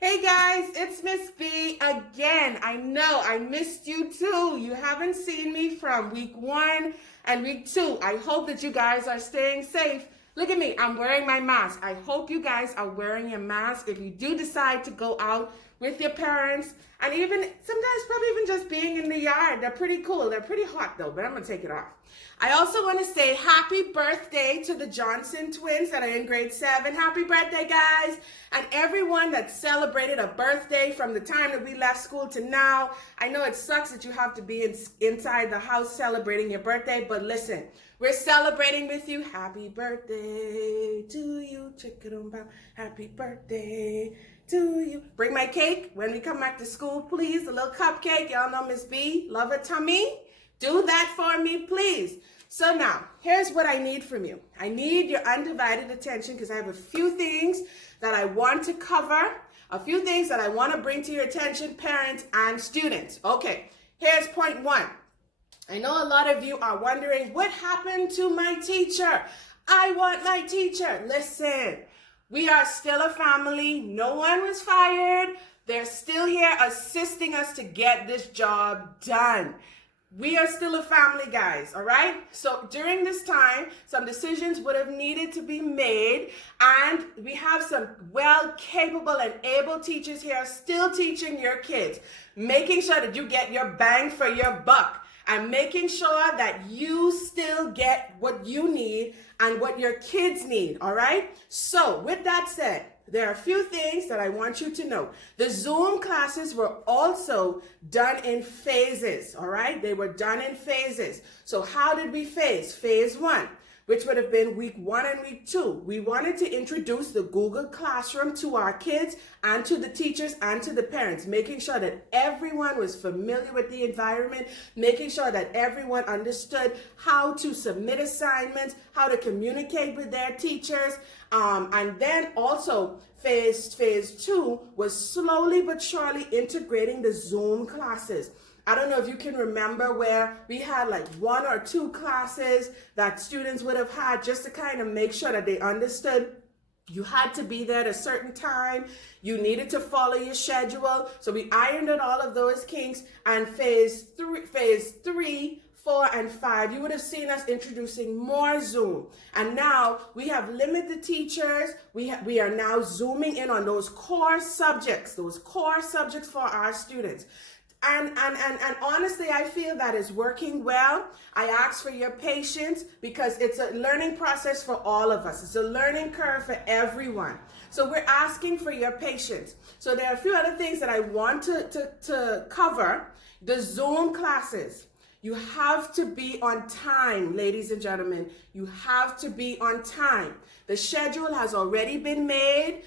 Hey guys, it's Miss B again. I know I missed you too. You haven't seen me from week 1 and week 2. I hope that you guys are staying safe. Look at me, I'm wearing my mask. I hope you guys are wearing your mask if you do decide to go out with your parents and even sometimes probably even just being in the yard. They're pretty cool. They're pretty hot though, but I'm gonna take it off. I also want to say happy birthday to the Johnson twins that are in grade 7. Happy birthday, guys. And everyone that celebrated a birthday from the time that we left school to now. I know it sucks that you have to be inside the house celebrating your birthday, but listen, we're celebrating with you. Happy birthday to you. Check it on bow. Happy birthday to you. Bring my cake when we come back to school, please. A little cupcake. Y'all know Miss B. Love her tummy. Do that for me, please. So now, here's what I need from you. I need your undivided attention because I have a few things that I want to cover, a few things that I want to bring to your attention, parents and students. Okay, here's point 1. I know a lot of you are wondering, what happened to my teacher? I want my teacher. Listen, we are still a family. No one was fired. They're still here assisting us to get this job done. We are still a family, guys, all right? So during this time, some decisions would have needed to be made, and we have some well-capable and able teachers here still teaching your kids, making sure that you get your bang for your buck, and making sure that you still get what you need and what your kids need, all right? So with that said, there are a few things that I want you to know. The Zoom classes were also done in phases, all right? They were done in phases. So how did we phase? Phase 1, which would have been week 1 and week 2. We wanted to introduce the Google Classroom to our kids and to the teachers and to the parents, making sure that everyone was familiar with the environment, making sure that everyone understood how to submit assignments, how to communicate with their teachers, and then also phase 2 was slowly but surely integrating the Zoom classes. I don't know if you can remember where we had like 1 or 2 classes that students would have had just to kind of make sure that they understood you had to be there at a certain time. You needed to follow your schedule. So we ironed out all of those kinks, and phase 3, 4, and 5, you would have seen us introducing more Zoom. And now we have limited teachers. We are now zooming in on those core subjects for our students. And honestly, I feel that is working well. I ask for your patience because it's a learning process for all of us. It's a learning curve for everyone. So we're asking for your patience. So there are a few other things that I want to cover. The Zoom classes. You have to be on time, ladies and gentlemen. You have to be on time. The schedule has already been made.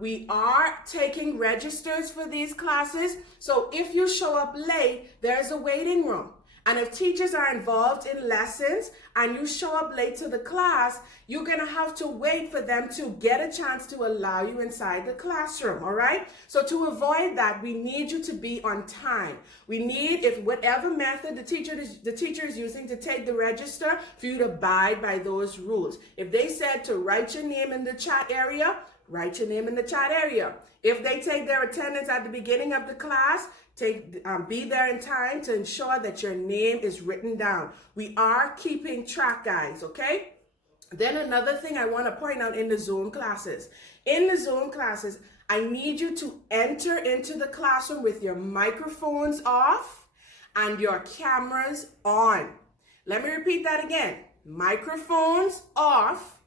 We are taking registers for these classes. So if you show up late, there's a waiting room. And if teachers are involved in lessons and you show up late to the class, you're going to have to wait for them to get a chance to allow you inside the classroom, all right? So to avoid that, we need you to be on time. We need, if whatever method the teacher is using to take the register, for you to abide by those rules. If they said to write your name in the chat area, write your name in the chat area. If they take their attendance at the beginning of the class, be there in time to ensure that your name is written down. We are keeping track, guys, okay? Then another thing I want to point out in the Zoom classes. In the Zoom classes, I need you to enter into the classroom with your microphones off and your cameras on. Let me repeat that again. Microphones off,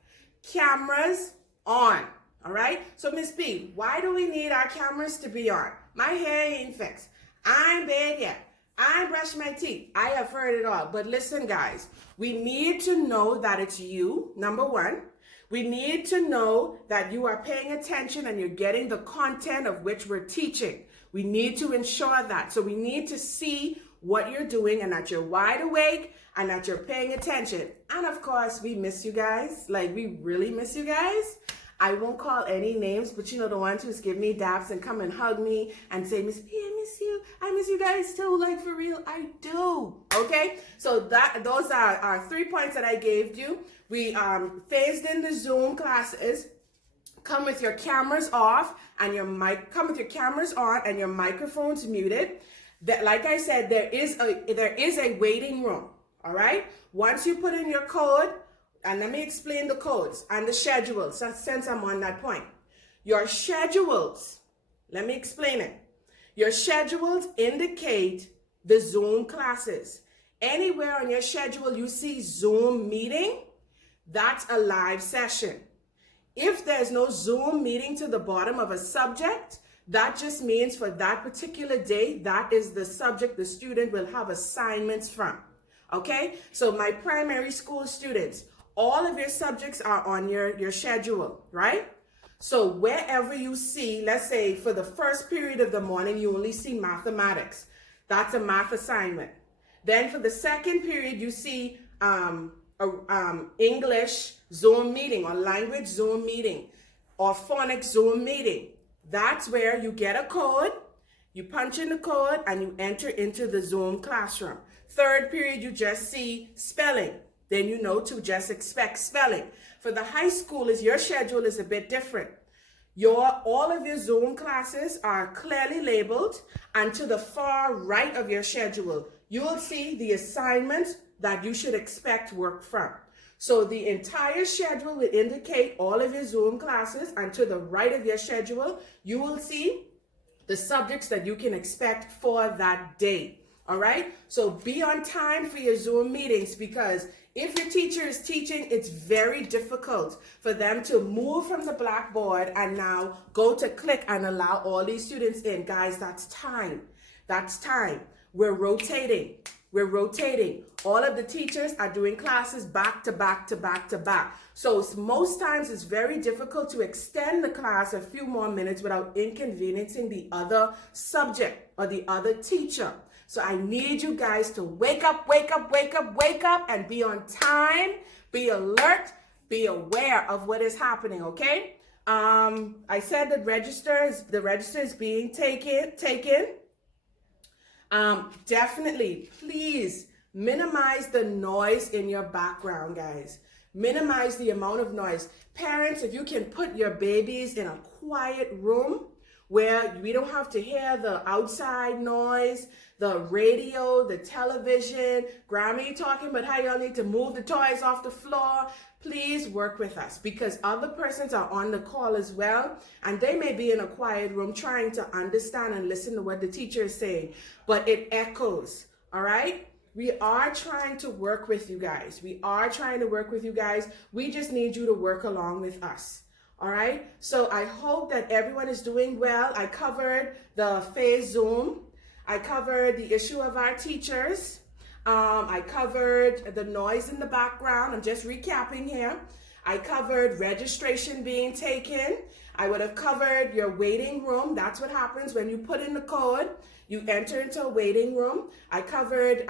cameras on. All right? So Miss B, why do we need our cameras to be on? My hair ain't fixed. I ain't bad yet. I ain't brushed my teeth. I have heard it all. But listen, guys, we need to know that it's you, number 1. We need to know that you are paying attention and you're getting the content of which we're teaching. We need to ensure that. So we need to see what you're doing and that you're wide awake and that you're paying attention. And of course, we miss you guys. Like, we really miss you guys. I won't call any names, but you know, the ones who give me daps and come and hug me and say, Miss B, I miss you. I miss you guys too, like for real, I do. Okay, so those are our 3 points that I gave you. We phased in the Zoom classes. come with your cameras off and come with your cameras on and your microphones muted. That, like I said, there is a waiting room. All right. Once you put in your code, and let me explain the codes and the schedules since I'm on that point. Your schedules, let me explain it. Your schedules indicate the Zoom classes. Anywhere on your schedule you see Zoom meeting, that's a live session. If there's no Zoom meeting to the bottom of a subject, that just means for that particular day, that is the subject the student will have assignments from. Okay? So my primary school students, all of your subjects are on your schedule, right? So wherever you see, let's say for the first period of the morning, you only see mathematics. That's a math assignment. Then for the second period, you see English Zoom meeting or language Zoom meeting or phonics Zoom meeting. That's where you get a code, you punch in the code, and you enter into the Zoom classroom. Third period, you just see spelling. Then you know to just expect spelling. For the high schoolers, your schedule is a bit different. All of your Zoom classes are clearly labeled, and to the far right of your schedule, you will see the assignments that you should expect work from. So the entire schedule will indicate all of your Zoom classes, and to the right of your schedule, you will see the subjects that you can expect for that day. All right? So be on time for your Zoom meetings, because if your teacher is teaching, it's very difficult for them to move from the blackboard and now go to click and allow all these students in. Guys, that's time. That's time. We're rotating. We're rotating. All of the teachers are doing classes back to back to back to back. So most times it's very difficult to extend the class a few more minutes without inconveniencing the other subject or the other teacher. So I need you guys to wake up, wake up, wake up, wake up, and be on time, be alert, be aware of what is happening, okay? I said that the register is being taken. Definitely, please minimize the noise in your background, guys. Minimize the amount of noise. Parents, if you can put your babies in a quiet room where we don't have to hear the outside noise, the radio, the television, Grammy talking about how y'all need to move the toys off the floor. Please work with us, because other persons are on the call as well, and they may be in a quiet room trying to understand and listen to what the teacher is saying, but it echoes, all right? We are trying to work with you guys. We are trying to work with you guys. We just need you to work along with us. All right, so I hope that everyone is doing well. I covered the phase Zoom. I covered the issue of our teachers. I covered the noise in the background. I'm just recapping here. I covered registration being taken. I would have covered your waiting room. That's what happens when you put in the code. You enter into a waiting room. I covered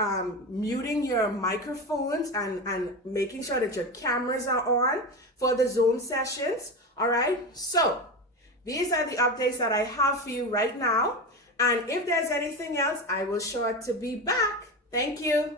muting your microphones and making sure that your cameras are on for the Zoom sessions. All right, so these are the updates that I have for you right now. And if there's anything else, I will sure to be back. Thank you.